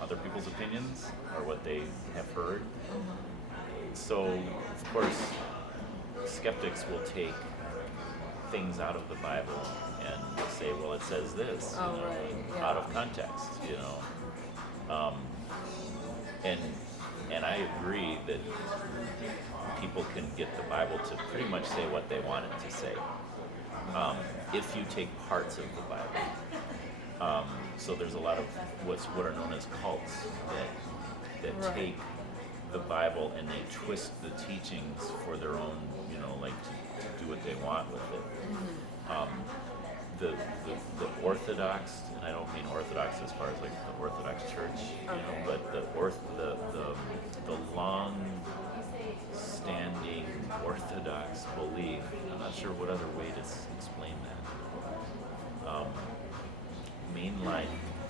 other people's opinions or what they have heard. So, of course, skeptics will take things out of the Bible and say, well, it says this, out of context, you know. And I agree that people can get the Bible to pretty much say what they want it to say, if you take parts of the Bible. So there's a lot of what are known as cults that take the Bible and they twist the teachings for their own, you know, like to do what they want with it. The Orthodox, and I don't mean Orthodox as far as like the Orthodox Church, you know, but the long-standing Orthodox belief. I'm not sure what other way to explain that.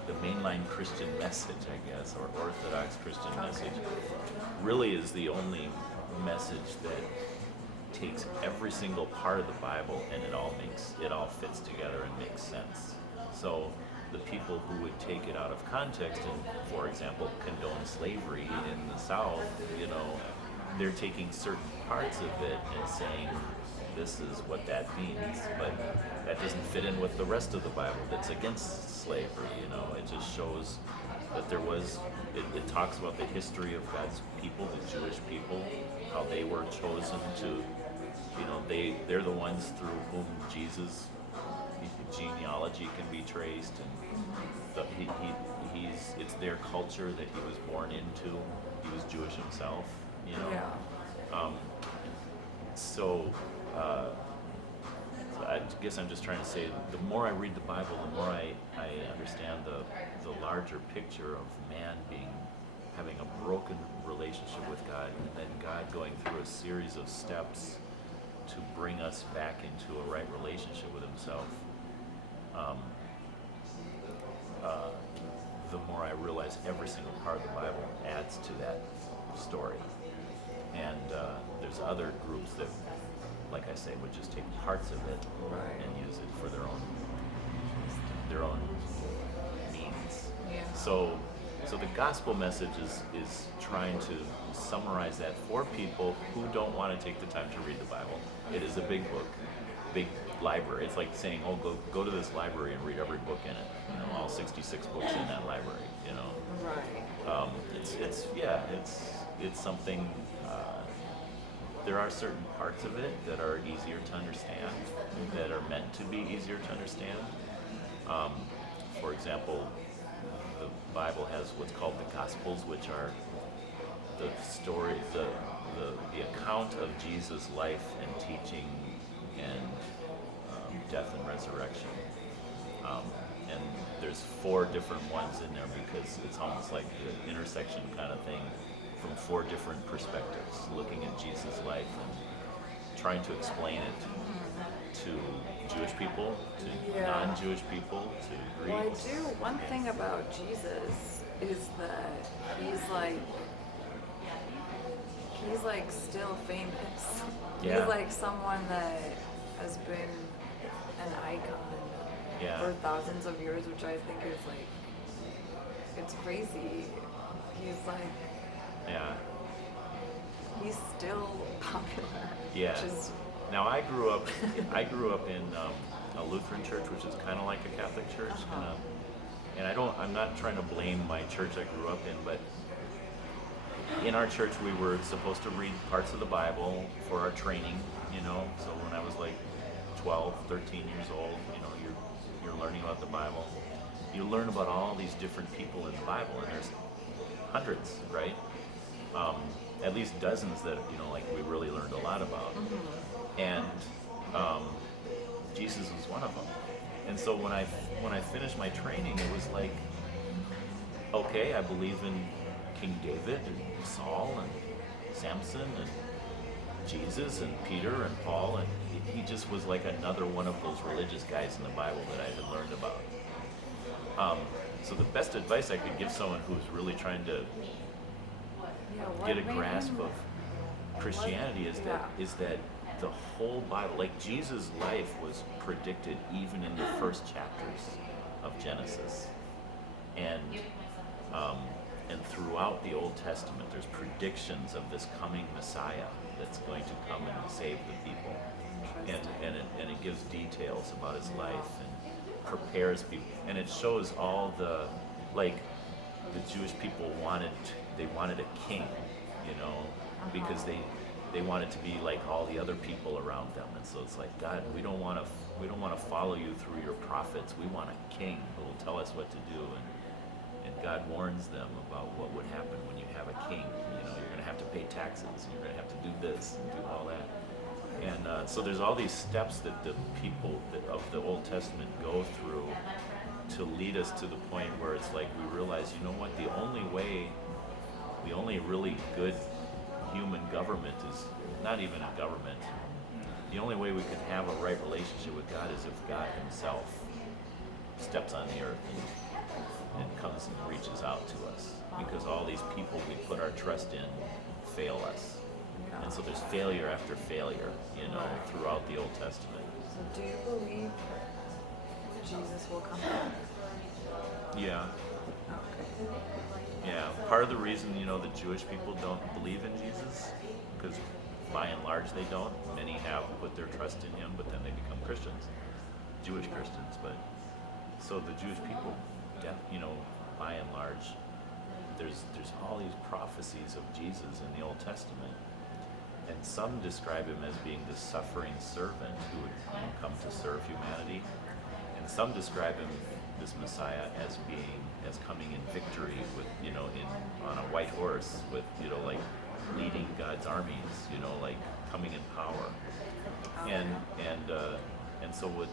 The mainline Christian message, I guess, or Orthodox Christian message, really is the only message that takes every single part of the Bible and it all fits together and makes sense. So the people who would take it out of context and, for example, condone slavery in the South, you know, they're taking certain parts of it and saying this is what that means, but that doesn't fit in with the rest of the Bible that's against slavery. You know, it just shows that there was. It talks about the history of God's people, the Jewish people, how they were chosen to, you know, they're the ones through whom Jesus' genealogy can be traced, and it's their culture that he was born into. He was Jewish himself, you know. So I guess I'm just trying to say, the more I read the Bible, the more I understand the larger picture of man having a broken relationship with God, and then God going through a series of steps to bring us back into a right relationship with himself. The more I realize every single part of the Bible adds to that story. And there's other groups that like I say, would just take parts of it Right. and use it for their own means. Yeah. So the gospel message is trying to summarize that for people who don't want to take the time to read the Bible. It is a big book, big library. It's like saying, oh, go to this library and read every book in it. All 66 books in that library. Right. It's something. There are certain parts of it that are easier to understand, that are meant to be easier to understand. For example, the Bible has what's called the Gospels, which are the story, the account of Jesus' life and teaching and death and resurrection. And there's 4 different ones in there because it's almost like the intersection kind of thing from 4 different perspectives, looking at Jesus' life and trying to explain it to Jewish people, to non-Jewish people, to Greeks. Well, one thing about Jesus is that he's like still famous. Yeah. He's like someone that has been an icon for thousands of years, which I think is like, it's crazy. He's like, he's still popular. Yeah. Which is, now I grew up in a Lutheran church, which is kind of like a Catholic church, and I'm not trying to blame my church I grew up in, but in our church we were supposed to read parts of the Bible for our training, so when I was like 12, 13 years old, you're learning about the Bible. You learn about all these different people in the Bible, and there's hundreds, right? At least dozens that, like we really learned a lot about. And Jesus was one of them. And so when I finished my training, it was like, okay, I believe in King David and Saul and Samson and Jesus and Peter and Paul, and he just was like another one of those religious guys in the Bible that I had learned about. So the best advice I could give someone who's really trying to get a grasp of Christianity is that the whole Bible, like Jesus' life was predicted even in the first chapters of Genesis, and throughout the Old Testament, there's predictions of this coming Messiah that's going to come and save the people, and it gives details about his life and prepares people, and it shows all the Jewish people wanted a king, because they wanted to be like all the other people around them, and so it's like, God, we don't want to follow you through your prophets. We want a king who will tell us what to do, and God warns them about what would happen when you have a king. You're going to have to pay taxes, and you're going to have to do this and do all that. And so there's all these steps that the people of the Old Testament go through to lead us to the point where it's like we realize, the only really good human government is not even a government. The only way we can have a right relationship with God is if God himself steps on the earth and comes and reaches out to us, because all these people we put our trust in fail us. And so there's failure after failure, throughout the Old Testament. So do you believe Jesus will come back? Yeah. Okay. Yeah. Part of the reason, the Jewish people don't believe in Jesus, because by and large they don't. Many have put their trust in him, but then they become Christians, Jewish Christians. But so the Jewish people, by and large, there's all these prophecies of Jesus in the Old Testament. And some describe him as being the suffering servant who would come to serve humanity. And some describe him, this Messiah, as coming in victory with, on a white horse with, leading God's armies, coming in power. And so what,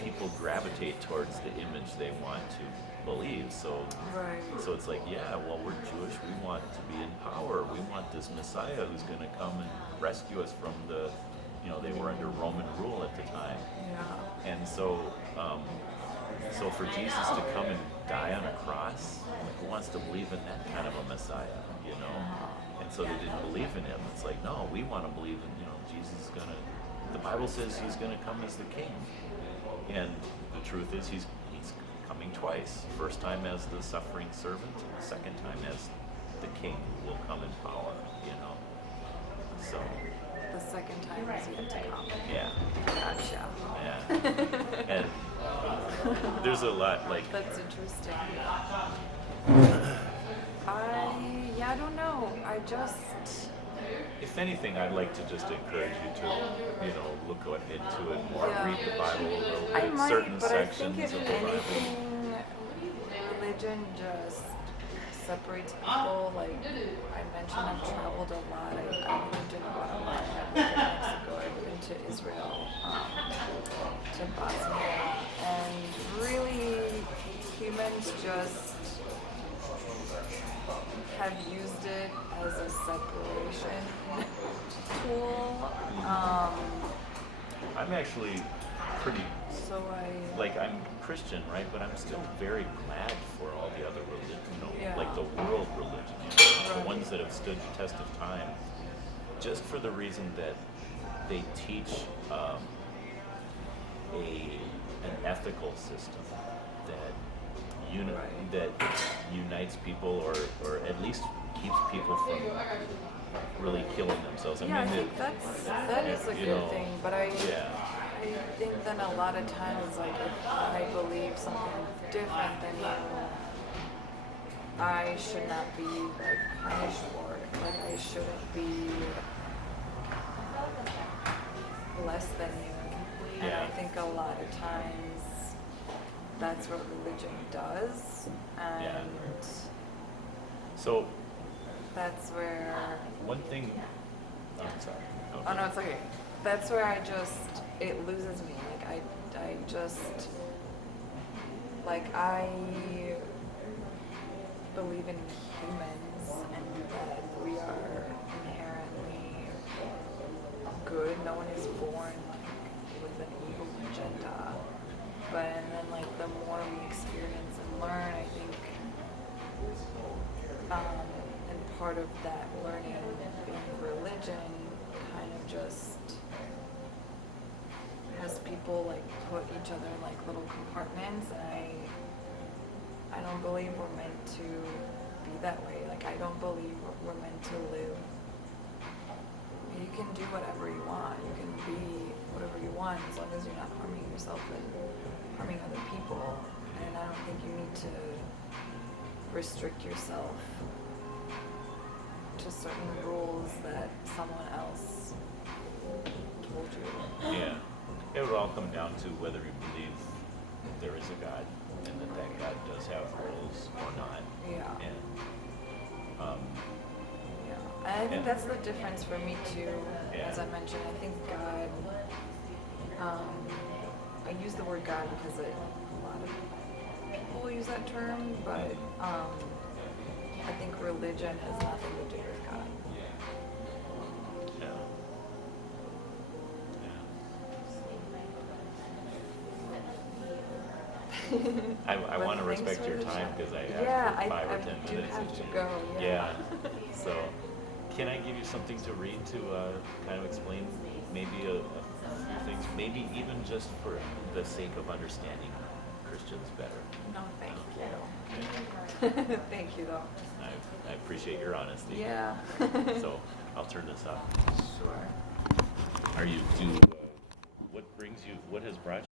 people gravitate towards the image they want to believe. So it's like, we're Jewish. We want to be in power. We want this Messiah who's going to come and rescue us from the, they were under Roman rule at the time. Yeah. And so for Jesus to come and die on a cross, who wants to believe in that kind of a Messiah, And so they didn't believe in him. It's like, no, we want to believe in, Jesus is going to Bible says he's going to come as the king. And the truth is he's coming twice. First time as the suffering servant, and the second time as the king who will come in power, you know. So The second time is yet to come. yeah. Gotcha. Yeah. And there's a lot like That's interesting. I don't know. I just, if anything, I'd like to just encourage you to, you know, look into it more, Yeah. read the Bible a little I bit, might, certain but I sections think if of the Bible. anything, religion just separates people. Like I mentioned, I've traveled a lot. I've lived in Guatemala, I've lived in Mexico, I've been to Israel, to Bosnia, and really humans just have used it as a separation tool. I'm actually pretty, So like, I'm Christian, right? But I'm still very glad for all the other religions, you know, Yeah. like the world religion, you know, Right. the ones that have stood the test of time, just for the reason that they teach an ethical system that Right. that unites people, or at least keeps people from really killing themselves. yeah, I mean, think that is a you good know, thing, but I yeah. think then a lot of times, like if I believe something different than you, I should not be like punished for it. Like I shouldn't be less than you. And I Yeah. think a lot of times that's what religion does, and So that's where. one thing, I'm sorry. Oh no, it's okay. That's where it loses me. Like I just, like I believe in humans and that we are inherently good. No one is born like with an evil agenda. But and then like the more we experience and learn, I think, and part of that learning in religion kind of just has people like put each other in like little compartments, and I don't believe we're meant to be that way. Like I don't believe we're meant to live. You can do whatever you want. You can be whatever you want as long as you're not harming yourself and harming other people. And I don't think you need to restrict yourself to certain rules that someone else told you. Yeah. It would all come down to whether you believe there is a God and that God does have rules or not. Yeah. And Yeah. And I think And- that's the difference for me too. Yeah. As I mentioned, I think God, I use the word God because a lot of people use that term, but I think religion has nothing to do with God. yeah. I But want to thanks respect for your the time chat. because I Yeah, have 5 or I 10 do minutes. have each. to go, yeah. So, can I give you something to read to kind of explain maybe a few things, maybe even just for the sake of understanding Christians better? No, thank you. Thank you, though. I appreciate your honesty. Yeah. So I'll turn this off. Sure. Are you what brings you? What has brought